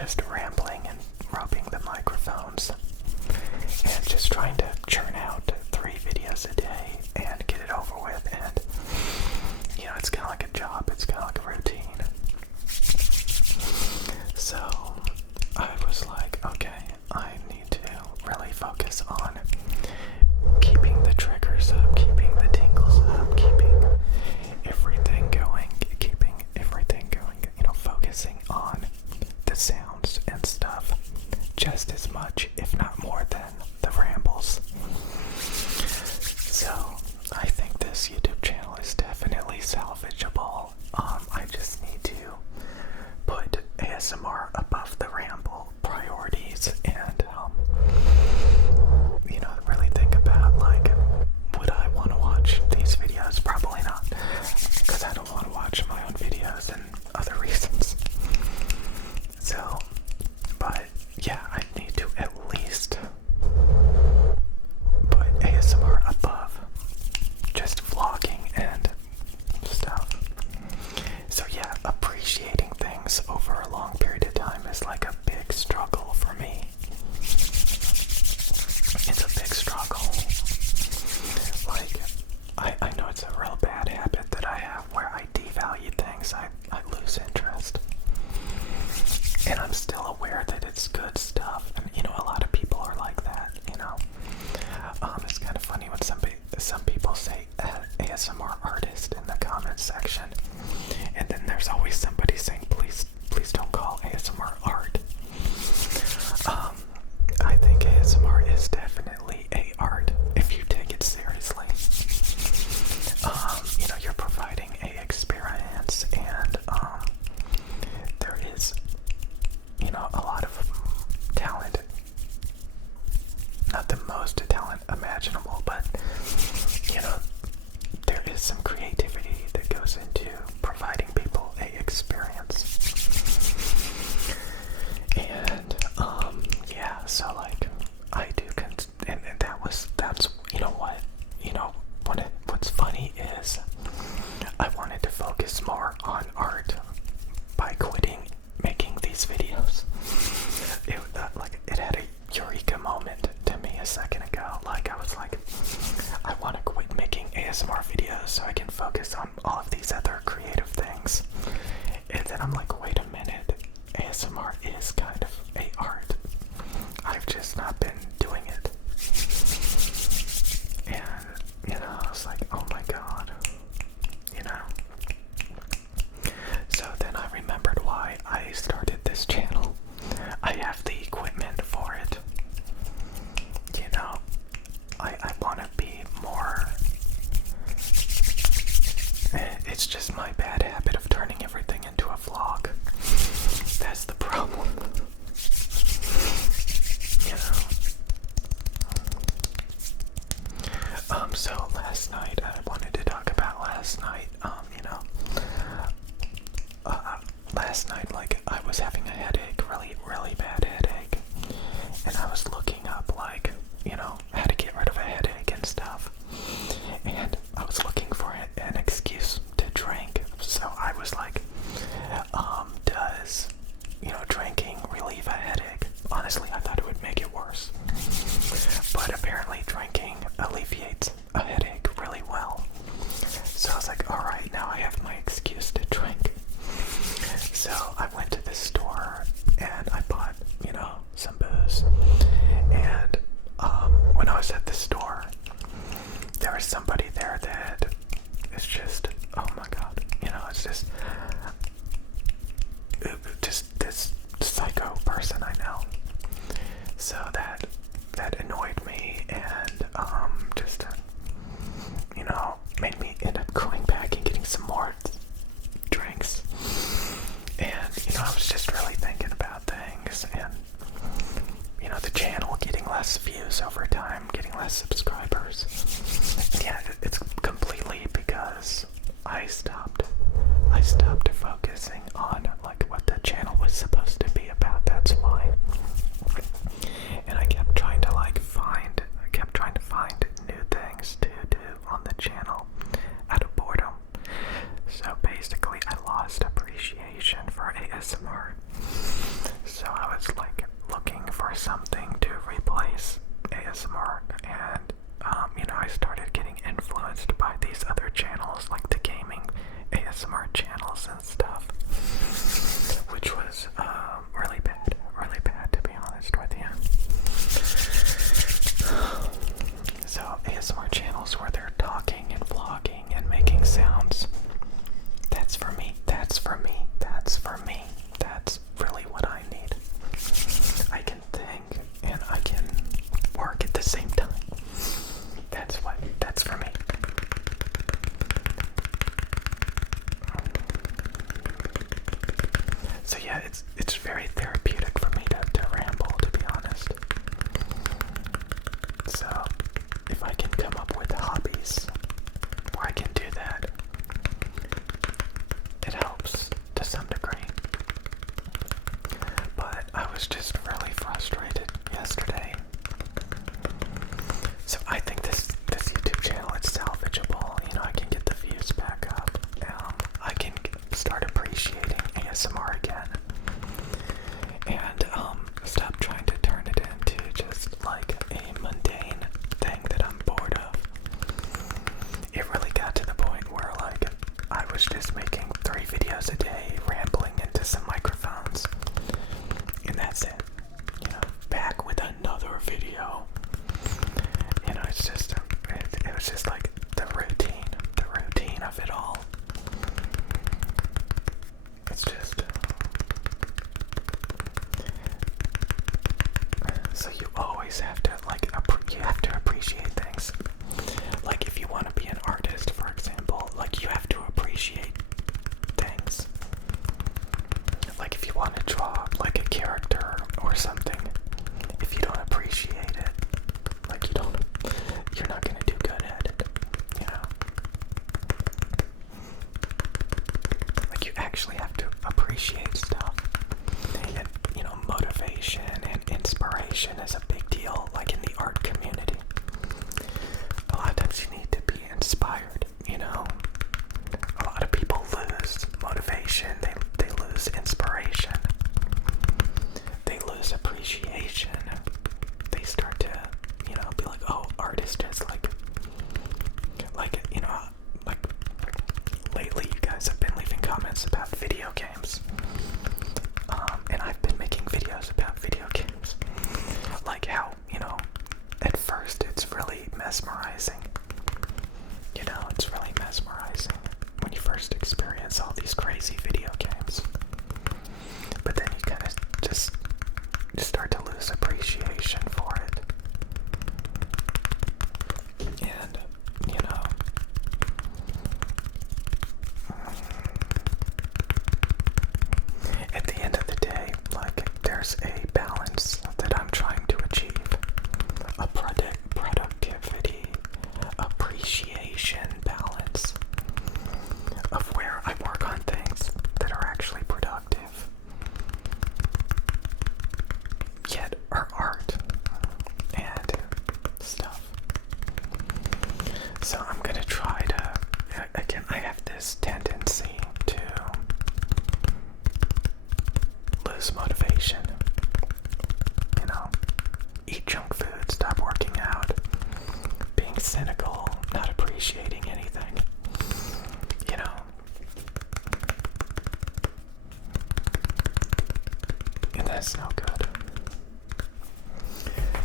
just rambling and rubbing the microphones and just trying to churn out 3 videos a day and get it over with. And it's kind of like a job, it's kind of like a routine. So I was like, okay, I need to really focus on keeping the triggers up, keeping the tingles up, keeping everything going, focusing on the sounds and stuff just as much, if not more, than the rambles. So I think this YouTube channel is definitely salvageable. I just need to put ASMR above the ramble priorities and really think about, like, would I want to watch these videos? Probably not, because I don't want to watch my own videos and other reasons. So, but yeah, I need to at least put ASMR above just vlogging and stuff. So yeah, appreciating things over a long period of time is like a big struggle for me. It's a big struggle. Like, I know it's a real bad habit that I have where I devalue things. I lose interest. And I'm still aware that it's good stuff. And, a lot of people are like that, It's kind of funny when some people say ASMR artist in the comments section. And then there's always somebody saying, please don't call ASMR art. I think ASMR is definitely a art if you take it seriously. You're providing a experience, and there is, a lot of talent. Not the most talent imaginable, but there is some creativity that goes into providing people a experience. And yeah, so like I do, and that's what's funny is I wanted to focus more on art by quitting making these videos. It had a eureka moment to me a second ago. Like, I was like, I want to quit making ASMR videos so I can focus on all of these other creative things. And then I'm like, wait a minute, ASMR is kind of a art. I've just not been doing it. And, I was like, oh my god, So then I remembered why I started this channel. I have the equipment for it. I want to be more. It's just my bad habit of turning everything into a vlog. That's the problem. So last night, I wanted to talk about last night. Last night, like, I was having a headache, really, really bad headache, and I was looking up, like, how to get rid of a headache and stuff, and I was looking for an excuse to drink. So I was like, does, drinking relieve a headache? Honestly, I thought it would make it worse, but apparently drinking alleviates a headache really well. So I was like, alright, now I have my excuse to drink. So I went to the store and I bought, some booze. And when I was at the store, there was somebody there that is just, oh my god, it's just this psycho person I know. So that annoyed me and just made me end up going back and getting some more drinks. And I was just really thinking about things, and the channel getting less views over time, getting less subscribers. And yeah, it's completely because I stopped focusing on like what the channel was supposed to be about. That's why. And I kept trying to find new things to do on the channel out of boredom. So basically I lost appreciation for ASMR. So was just really frustrated yesterday. So I think this YouTube channel is salvageable. You know, I can get the views back up. I can start appreciating ASMR again, and stop trying to turn it into just like a mundane thing that I'm bored of. It really got to the point where like I was just making 3 videos a day, rambling into some microphones, and that's it. You know, back with another video. You know, it's just it was just like the routine of it all. It's just so you always have to like you have to appreciate things. Like if you want to be an artist, for example, like you have to appreciate things. Like if you want to draw like a character or something, if you don't appreciate it, like you're not gonna do good at it, you know? Like you actually have to appreciate stuff. And, you know, motivation and inspiration is a big deal, like in the art community. A lot of times you need to be inspired, you know? A lot of people lose motivation, they lose inspiration, they lose appreciation. They start to, you know, be like, oh, art is just like, you know, like, lately you guys have been leaving comments about video games, and I've been making videos about video games, like how, you know, at first it's really mesmerizing, you know, it's really mesmerizing when you first experience all these crazy video games, but then you kind of just start to lose appreciation for it. And, you know, at the end of the day, like, there's a balance that I'm trying to achieve. A productivity, appreciation balance of where I work on things that are actually productive, yet are art and stuff. So I'm gonna try to, again, I have this tendency to lose motivation, you know, eat junk food, stop working out, being cynical, not appreciating anything, you know. And that's no good.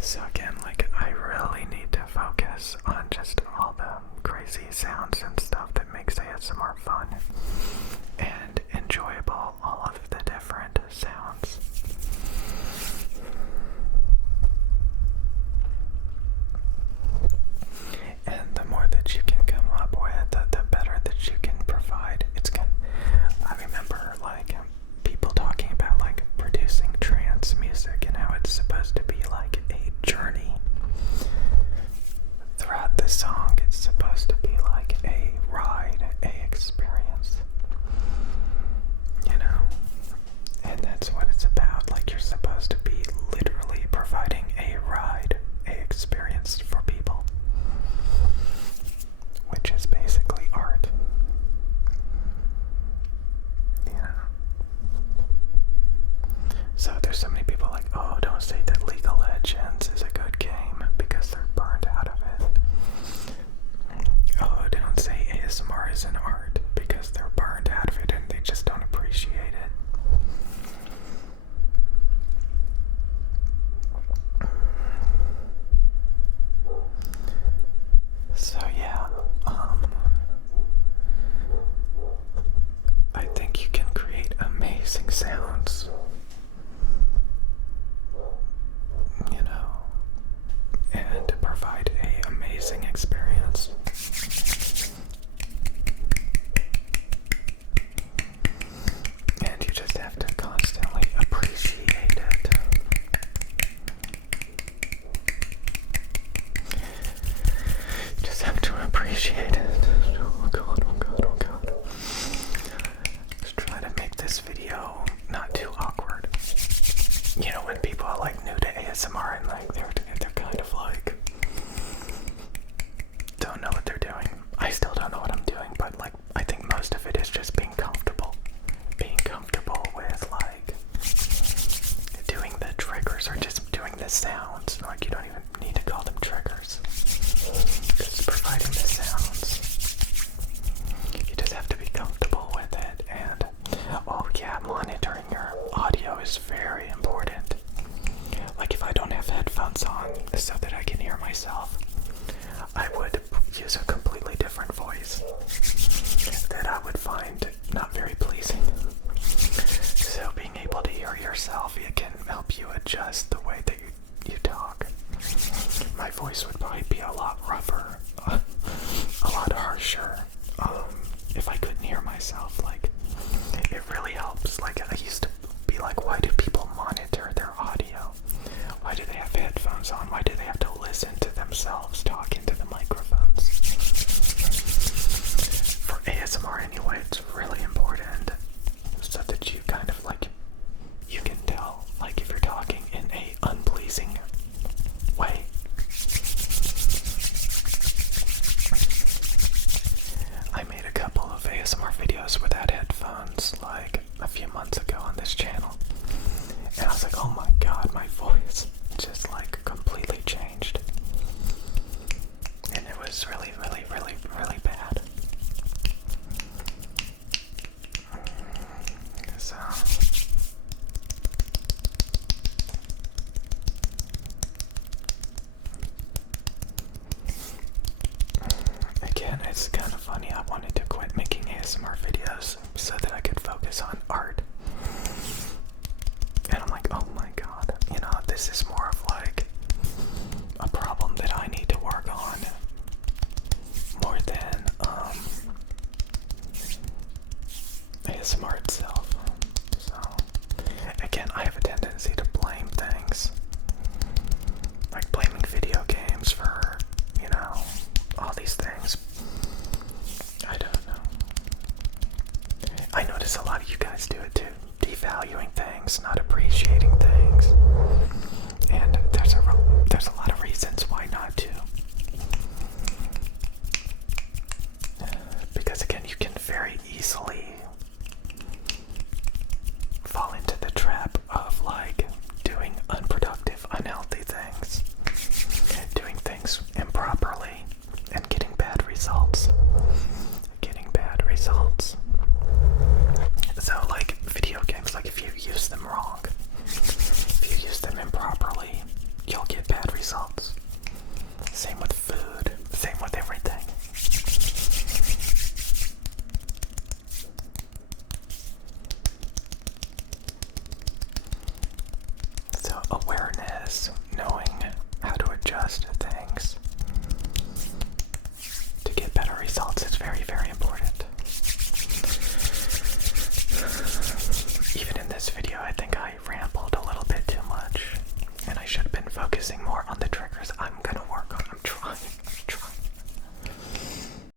So again, like, I really need to focus on just all the crazy sounds and stuff that makes ASMR fun and enjoyable, all of the different sounds. And the more that you can come up with, the better that you can provide. I remember like people talking about like producing trance music and how it's supposed to be like a journey. Throughout the song, it's supposed to be like a ride, a experience. You know? you know, when people are like new to ASMR and like they're kind of like don't know what they're doing. I still don't know what I'm doing, but like I think most of it is just being comfortable with like doing the triggers or just doing the sounds. Like you don't even need to call them triggers. Just providing the sounds. You just have to be comfortable with it. And oh yeah, monitoring your audio is very important. Like if I don't have headphones on so that I can hear myself, I would use a completely different voice that I would find not very pleasing. So being able to hear yourself, it can help you adjust the way that you talk. My voice would probably be a lot rougher, a lot harsher, if I couldn't hear myself. Like, it really helps. Like, I used to be like, why do people monitor their audio? Why do they have headphones on? Why do they have to listen to themselves talk into the microphones? For ASMR anyway, it's really important so that you kind of like, you can tell like if you're talking in a unpleasing way. I made a couple of ASMR videos without headphones like a few months ago on this channel, and I was like, oh my god, my voice just like completely changed, and it was really bad. So again, it's kind of funny. I wanted to quit making ASMR videos so that I could focus on art. And I'm like, oh my god, you know, this is more of like a problem that I need to work on more than ASMR itself. So again, I have a tendency to blame things, like blaming video games for, you know, all these things. I don't know. I notice a lot of you guys do it too. Devaluing things, not appreciating things. And there's a lot of reasons why not to. Because again, you can very easily fall into the trap of like doing unproductive, unhealthy things. Doing things improperly and getting bad results. So like video games, like if you use them wrong, if you use them improperly, you'll get bad results. Same with food, same with everything. So